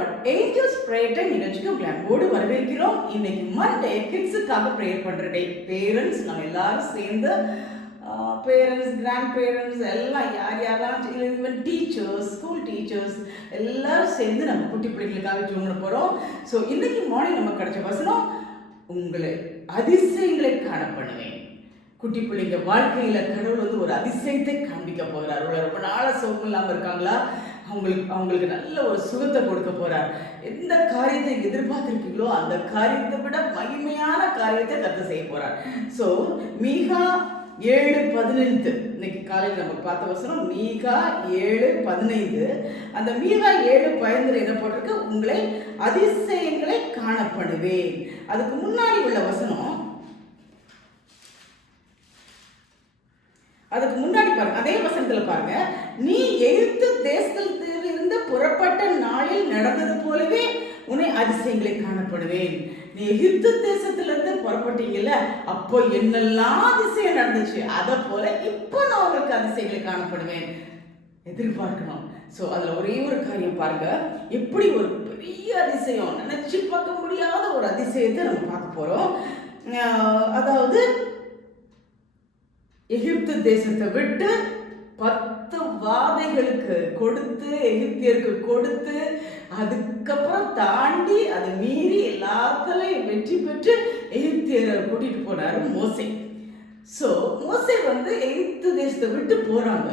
Lord. Angeles prayer time நிகழ்ச்சிக்கு உங்களை அன்போடு வரவேற்கிறோம். இன்னைக்கு மண்டே கிட்ஸுக்காக ப்ரேயர் பண்ற டே. பேரண்ட்ஸ் நம்ம எல்லாரும் சேர்ந்து பேரண்ட்ஸ், கிராண்ட் பேரண்ட்ஸ் எல்லாம் யாரெல்லாம், ஈவன் டீச்சர்ஸ், ஸ்கூல் டீச்சர்ஸ் எல்லாரும் சேர்ந்து நம்ம குட்டி பிள்ளைகளுக்காக தூங்க போகிறோம். ஸோ இன்னைக்கு மார்னிங் நமக்கு கிடைச்ச வசனம், உங்களை அதிசயங்களை காண பண்ணுவேன். குட்டி பிள்ளைங்க வாழ்க்கையில் கடவுள் ஒரு அதிசயத்தை காண்பிக்க போகிறார். ரொம்ப நாளாக சோகம் இல்லாமல் இருக்காங்களா, அவங்களுக்கு நல்ல ஒரு சுகத்தை கொடுக்க போறார். எந்த காரியத்தை எதிர்பார்த்திருக்கீங்களோ அந்த காரியத்தை விட மகிமையான காரியத்தை கர்த்தர் செய்ய போறார். ஸோ மீகா 7:15 இன்னைக்கு காலையில் நம்ம பார்த்த வசனம் மீகா 7:15. அந்த மீகா 7:15 என்ன போட்டிருக்கு, உங்களை அதிசயங்களை காணப்படுவேன். அதுக்கு முன்னாடி உள்ள வசனம், அதுக்கு முன்னாடி பாருங்க, அதே வசனத்துல பாருங்க, நீ எகிப்து தேசத்திலிருந்து புறப்பட்ட நாளில் நடந்தது போலவே உன்னை அதிசயங்களை காணப்படுவேன். நீ எகிப்து தேசத்திலிருந்து புறப்பட்டீங்கல்ல, அப்போ என்னெல்லாம் அதிசயம் நடந்துச்சு, அதை போல இப்போ நான் உங்களுக்கு அதிசயங்களை காணப்படுவேன். எதிர்பார்க்கணும். ஸோ அதுல ஒரே ஒரு காரியம் பாருங்க, எப்படி ஒரு பெரிய அதிசயம், நினைச்சு பார்க்க முடியாத ஒரு அதிசயத்தை நம்ம பார்க்க போறோம். அதாவது எகிப்து தேசத்தை விட்டு 10 வாதைகளுக்கு கொடுத்து, எகிப்தியருக்கு கொடுத்து, அதுக்கப்புறம் தாண்டி அதை மீறி எல்லாத்துலையும் வெற்றி பெற்று எகிப்தியரை கூட்டிட்டு போனாரு மோசே. ஸோ மோசே எகிப்து தேசத்தை விட்டு போறாங்க.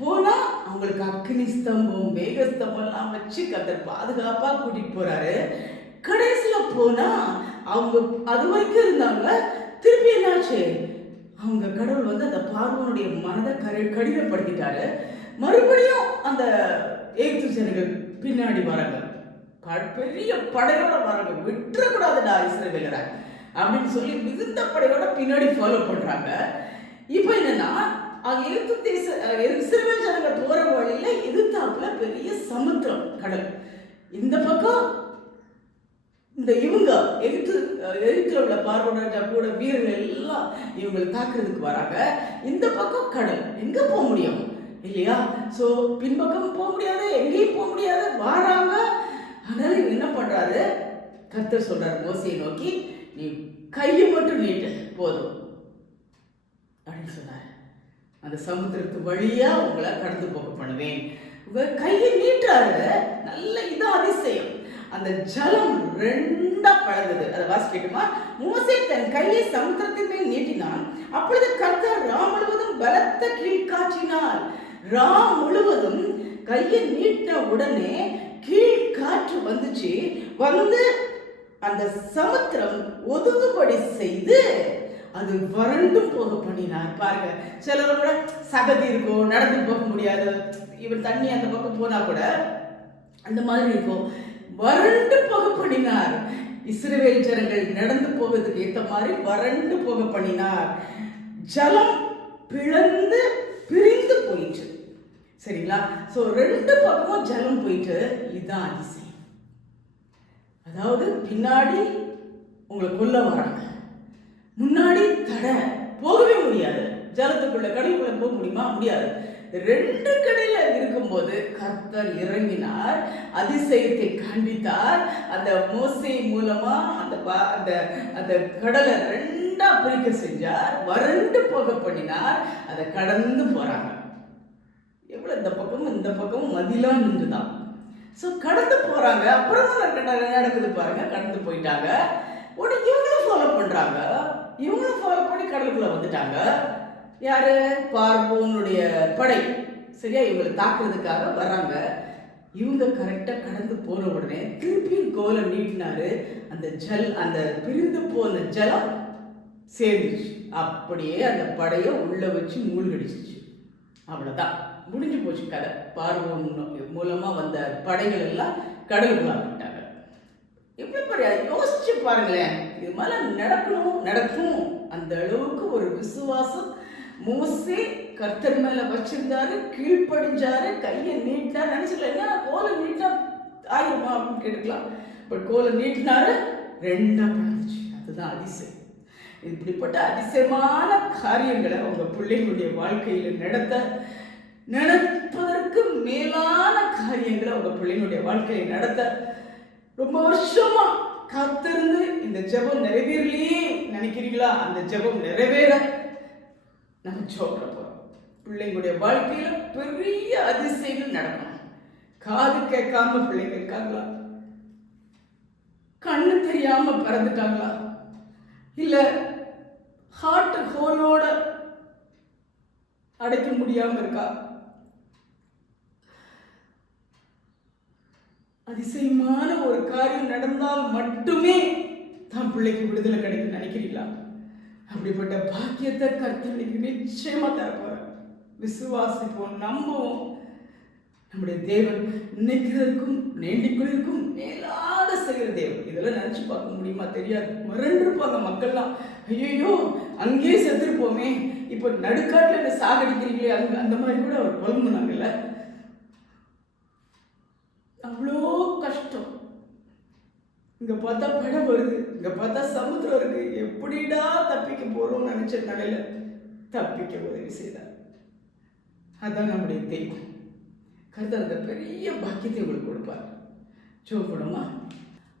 போனா அவங்களுக்கு அக்னி ஸ்தம்பம், மேகஸ்தம்பம் எல்லாம் வச்சு கர்த்தர் பாதுகாப்பா கூட்டிட்டு போறாரு. கடைசியில போனா அவங்க அது வரைக்கும் இருந்தாங்க. திருப்பி என்னாச்சு, அவங்க கடவுள் அந்த பார்வோனுடைய மனதை கடினப்படுத்திட்டாரு. மறுபடியும் அந்த எகிப்து ஜனங்கள் பின்னாடி வராங்க, பெரிய படையோட வராங்க. விட்டுறக்கூடாதுடா இஸ்ரவேலரை அப்படின்னு சொல்லி மிகுந்த படையோட பின்னாடி ஃபாலோ பண்றாங்க. இப்போ என்னன்னா, அவங்க இஸ்ரவேல் ஜனங்கள் போற வழியில எதிர்த்தாப்புல பெரிய சமுத்திரம், கடல். இந்த பக்கம் இந்த இவங்க எகிப்துல உள்ள பார்வோன் கூட வீரர்கள் எல்லாம் இவங்களை தாக்குறதுக்கு வராங்க. இந்த பக்கம் கடல், எங்க போக முடியும் இல்லையா? ஸோ பின்பக்கம் போக முடியாது, எங்கேயும் போக முடியாது, வராங்க. அதனால என்ன பண்றாரு, கர்த்தர் சொல்றாரு மோசையை நோக்கி, நீ கையை மட்டும் நீட்டு போதும் அப்படின்னு சொன்னார். அந்த சமுத்திரத்து வழியா உங்களை கடந்து போக பண்ணுவேன். உங்க கையை நீட்டுறாரு. நல்ல இதான் அதிசயம். அந்த ஜலம் 2 பழகுது. அதை வாசிக்கட்டுமா? மோசே தன் கையை சமுத்திரத்தின் மேல் நீட்டினான். அப்பொழுது கர்த்தர் ரா முழுவதும் பலத்த கீழ்காற்றினார். ரா முழுவதும் கையை நீட்டின உடனே கீழ்காற்று வந்துச்சு. அந்த சமுத்திரம் ஒதுங்குபடி செய்து அது வறண்டு போக பண்ணினார். பாருங்க, சிலர் கூட சகதி இருக்கும், நடந்து போக முடியாது, இவன் தண்ணி அந்த பக்கம் போனா கூட அந்த மாதிரி இருக்கும். வறண்டு போக பண்ணினார். இஸ்ரவேல் ஜனங்கள் நடந்து போவதற்கு ஏற்ற மாதிரி வறண்டு போக பண்ணினார். ஜலம் பிரிந்து போயிட்டு, சரிங்களா? ஸோ 2 பக்கமும் ஜலம் போயிட்டு, இதுதான் அதிசயம். அதாவது பின்னாடி உங்களை கொல்ல வராங்க, முன்னாடி தடை, போகவே முடியாது. ஜலத்துக்குள்ள கடலுக்குள்ள போக முடியுமா? முடியாது. 2 கடையில இருக்கும்போது கர்த்தர் இறங்கினார், அதிசயத்தை காண்பித்தார். அந்த மோசே மூலமா அந்த கடலை 2 பிரிக்க செஞ்சார், வறண்டு போக பண்ணினார். அதை கடந்து போறாங்க. எவ்வளவு இந்த பக்கமும் மதிலா நின்றுதான். ஸோ கடந்து போறாங்க. அப்புறமா நடக்குது பாருங்க, கடந்து போயிட்டாங்க. உடனே இவங்களும் ஃபாலோ பண்றாங்க. இவங்களும் ஃபாலோ பண்ணி கடலுக்குள்ள வந்துட்டாங்க. யாரு? பார்வோனுடைய படை. சரியா? இவங்களை தாக்குறதுக்காக வர்றாங்க. இவங்க கரெக்டா கடந்து போன உடனே திருப்பியும் கோலை நீட்டினாரு. அந்த பிரிந்து போன ஜலம் சேர்ந்துச்சு. அப்படியே அந்த படையை உள்ள வச்சு மூழ்கடிச்சிச்சு. அவ்வளவுதான், முடிஞ்சு போச்சு கதை. பார்வோன் மூலமா வந்த படைகள் எல்லாம் கடலுக்குள்ள விட்டாங்க. எப்படி பாரு, யோசிச்சு பாருங்களேன். இது மாதிரி நடக்கும். அந்த அளவுக்கு ஒரு விசுவாசம் மோசே கர்த்தர் மேல வச்சிருந்தாரு. கீழ்ப்படிஞ்சாரு, கையை நீட்டினாரு. நினைச்சுக்கலாம், என்ன கோலை நீட்டா ஆயிருமா அப்படின்னு கேட்டுக்கலாம். பட் கோலை நீட்டினாரு, 2 பழந்துச்சு. அதுதான் அதிசயம். இப்படிப்பட்ட அதிசயமான காரியங்களை உங்க பிள்ளைகளுடைய வாழ்க்கையில நினைப்பதற்கு மேலான காரியங்களை உங்க பிள்ளைங்களுடைய வாழ்க்கையை நடத்த ரொம்ப வருஷமா காத்திருந்து இந்த ஜெபம் நிறைவேறலையே நினைக்கிறீங்களா? அந்த ஜெபம் நிறைவேற நம்ம சொல்ற போறோம். பிள்ளைங்களுடைய வாழ்க்கையில பெரிய அதிசயங்கள் நடக்கணும். காது கேட்காம பிள்ளைங்க இருக்காங்களா? கண்ணு தெரியாம பிறந்துட்டாங்களா? இல்ல ஹார்ட் ஹோலோட அடைக்க முடியாம இருக்கா? அதிசயமான ஒரு காரியம் நடந்தால் மட்டுமே தான் பிள்ளைக்கு விடுதலை கிடைக்கும் நினைக்கிறீங்களா? அப்படிப்பட்ட பாக்கியத்தை கர்த்தருக்கு நிச்சயமா தரப்போற. விசுவாசிப்போம், நம்புவோம். நம்முடைய தேவன் நினைக்கிறதுக்கும் வேண்டிக்கொள்ளுக்கும் மேலாக செய்கிற தேவன். இதெல்லாம் நினைச்சு பார்க்க முடியுமா? தெரியாது. மறந்துருப்பாங்க மக்கள்லாம். ஐயோ அங்கேயே செத்துருப்போமே, இப்போ நடுக்காட்டில் என்ன சாகடிக்கிறீங்களே, அங்க அந்த மாதிரி கூட அவர் புலம்புனாங்கல்ல. அவ்வளோ கஷ்டம். இங்க பார்த்தா படம் வருது, இங்க பார்த்தா சமுத்திரம் இருக்கு, எப்படிடா தப்பிக்க போறோம்னு நினைச்ச நிலையில தப்பிக்க உதவி செய்தார். அதான் நம்முடைய தெய்வம். கர்த்தர் அந்த பெரிய பாக்கியத்தை உங்களுக்கு கொடுப்பார். சோப்படமா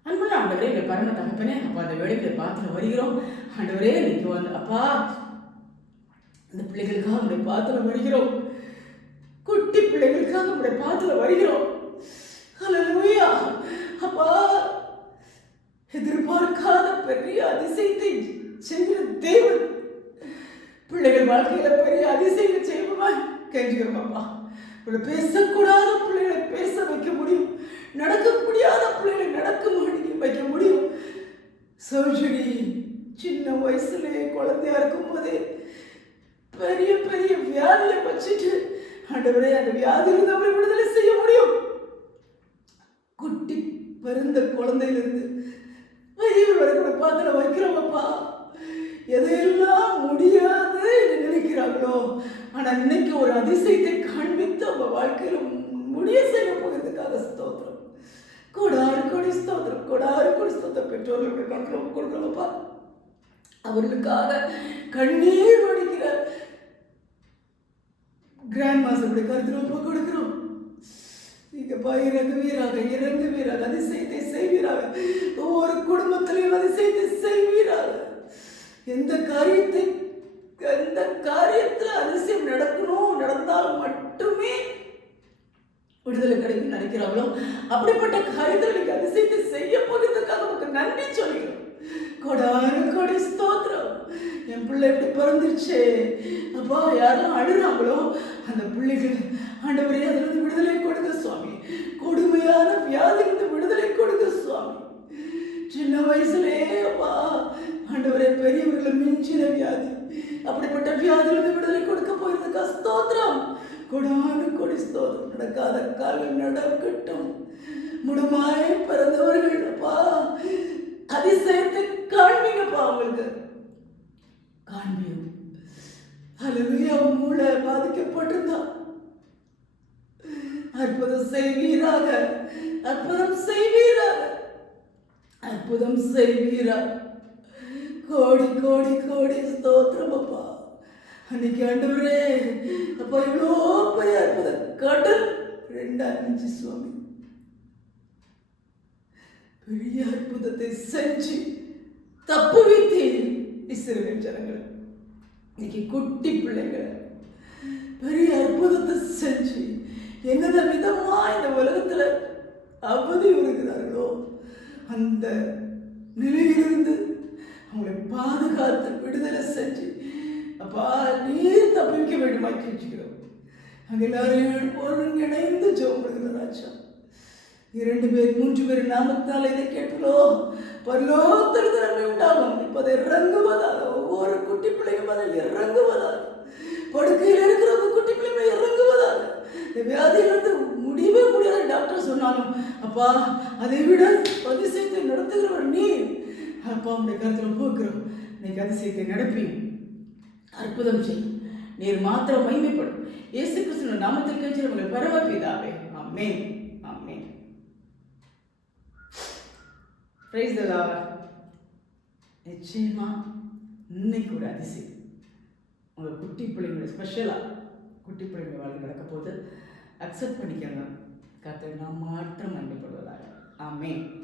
அன்புள்ள ஆண்டவரே, எங்கள் பரம தகப்பனே, அப்பா அந்த வேலைகளை பார்த்துல வருகிறோம். ஆண்டவரே இன்னைக்கு வந்து அப்பா இந்த பிள்ளைகளுக்காக நம்முடைய பாத்துல வருகிறோம். குட்டி பிள்ளைகளுக்காக நம்முடைய பாத்துல வருகிறோம். ஹல்லேலூயா. அப்பா எதிர்பார்க்காத பெரிய அதிசயத்தை செய்கிற தேவன் பிள்ளைகள் வாழ்க்கையில பெரிய அதிசயத்தை செய்வோமா கேட்கிறோம். அப்பா பேசக்கூடாத பிள்ளைகளை பேச வைக்க முடியும், நடக்க முடியாத பிள்ளைகளை நடக்க வைக்க முடியும். சர்ஜரி சின்ன வயசுலேயே குழந்தையா இருக்கும் போதே பெரிய பெரிய வியாதியை வச்சுட்டு ஆண்டவரே அந்த வியாதியிலிருந்து அவரை விடுதலை செய்ய முடியும். குட்டி பிறந்த குழந்தையிலிருந்து பெரியவர் வரைக்கும் பாத்திர வைக்கிறோம். அப்பா எதையெல்லாம் முடியாது நினைக்கிறாங்களோ, ஆனா இன்னைக்கு ஒரு அதிசயத்தை காண்பித்து அவங்க வாழ்க்கையில முடிய செய்ய போகிறதுக்காக ஸ்தோத்திரம். கொடாறு கொடி ஸ்தோத்திரம், கொடாறு கொடி ஸ்தோத்திரம். பெற்றோர்களுடைய கண்ட்ரோல் கொடுக்கணும்ப்பா. அவர்களுக்காக கண்ணீர் வடிக்கிற கிராண்ட் மாஸ்டருடைய கருத்து கொடுக்கிறோம். நீங்கப்பா இறங்குவீராக, இறங்குவீராக, அதிசயத்தை செய்வீராக. ஒவ்வொரு குடும்பத்திலையும் அதிசயத்தை செய்வீராக. எந்த காரியத்தில் அதிசயம் நடக்கணும், நடந்தால் மட்டுமே விடுதலை கிடைக்கும் நினைக்கிறாங்களோ அப்படிப்பட்ட காரியத்தில் நீங்க அதிசயத்தை செய்ய போகிறதுக்காக உங்களுக்கு நன்றி சொல்லிடும். கொடாறு கொடி ஸ்தோத்திரம். என் பிள்ளை எப்படி பிறந்துருச்சு அப்பா, யாரெல்லாம் அழுறாங்களோ அந்த பிள்ளைகள் ஆண்டவரே அதிலிருந்து விடுதலை கொடுங்க சுவாமி. கொடுமையான வியாதிலிருந்து விடுதலை கொடுங்க சுவாமி. சின்ன வயசுலேயே அப்பா ஆண்டவரே பெரியவர்களை மிஞ்சின வியாதி, அப்படிப்பட்ட வியாதிலிருந்து விடுதலை கொடுக்க போயிருந்தக்கா ஸ்தோத்திரம். கொடாறு கொடி ஸ்தோத்திரம். நடக்காத காலம் நடக்கட்டும். முடுமாய் பிறந்தவர்கள் அப்பா அதிசயத்தை காண்பீங்கப்பா, அவங்களுக்கு காண்பியும். ஹல்லேலூயா. மூளை பாதிக்கப்பட்டிருந்தா அற்புதம் செய்வீராக, அற்புதம் செய்வீராக, அற்புதம் செய்வீராக. கோடி கோடி கோடி ஸ்தோத்திரம் அப்பா. அன்னைக்கு ஆண்டவரே அப்பா இவ்வளோ பெரிய அற்புதம் கடல் 2 சுவாமி பெரிய அற்புதத்தை செஞ்சு தப்பு வைத்தேன் இஸ்ரவேல் ஜனங்களை. இன்னைக்கு குட்டி பிள்ளைங்களை பெரிய அற்புதத்தை செஞ்சு என்னென்ன விதமா இந்த உலகத்துல அவதி இருக்கிறார்களோ அந்த நிலையிலிருந்து அவங்களை பாதுகாத்து விடுதலை செஞ்சு அப்பா நீர் தப்பிக்க வேண்டுமா கேட்கிறோம். அங்க எல்லாரும் ஒருங்கிணைந்து ஜெபம் பண்ணுகிற ராஜா. 2 பேர் 3 பேர் நாமத்தால் இதை கேட்கிறோ பரலோகத்திற்கு நன்மை உண்டாகும். இப்போது இறங்குவதாக ஒவ்வொரு குட்டி பிள்ளைங்க அதில் இறங்குவதாக, படுக்கையில் இருக்கிறவங்க குட்டி பிள்ளைங்க இறங்குவதாக. இந்த வியாதியிலிருந்து முடியவே முடியாது டாக்டர் சொன்னாலும் அப்பா அதை விட அதிசயத்தை நடத்துகிறவர் நீ அப்பா. உடைய கருத்தில் போக்குறோம். இன்னைக்கு அதிசயத்தை நடப்பி அற்புதம் செய்யும். நீர் மாத்திரம் மகிமைப்படும். இயேசு கிறிஸ்துவின் நாமத்தில் கேட்கிற உங்களை பரமபிதாவே. ஆமென், ஆமென். Praise the Lord. நிச்சயமா இன்னைக்கு ஒரு அதிசயம் உங்கள் குட்டி பிள்ளைங்களோட ஸ்பெஷலாக குட்டி பிள்ளைங்க வாழ்க்கை நடக்க போது அக்செப்ட் பண்ணிக்கோங்க. கர்த்தர் நாம் மாற்றம் மகிமைப்படுவதாக. ஆமென்.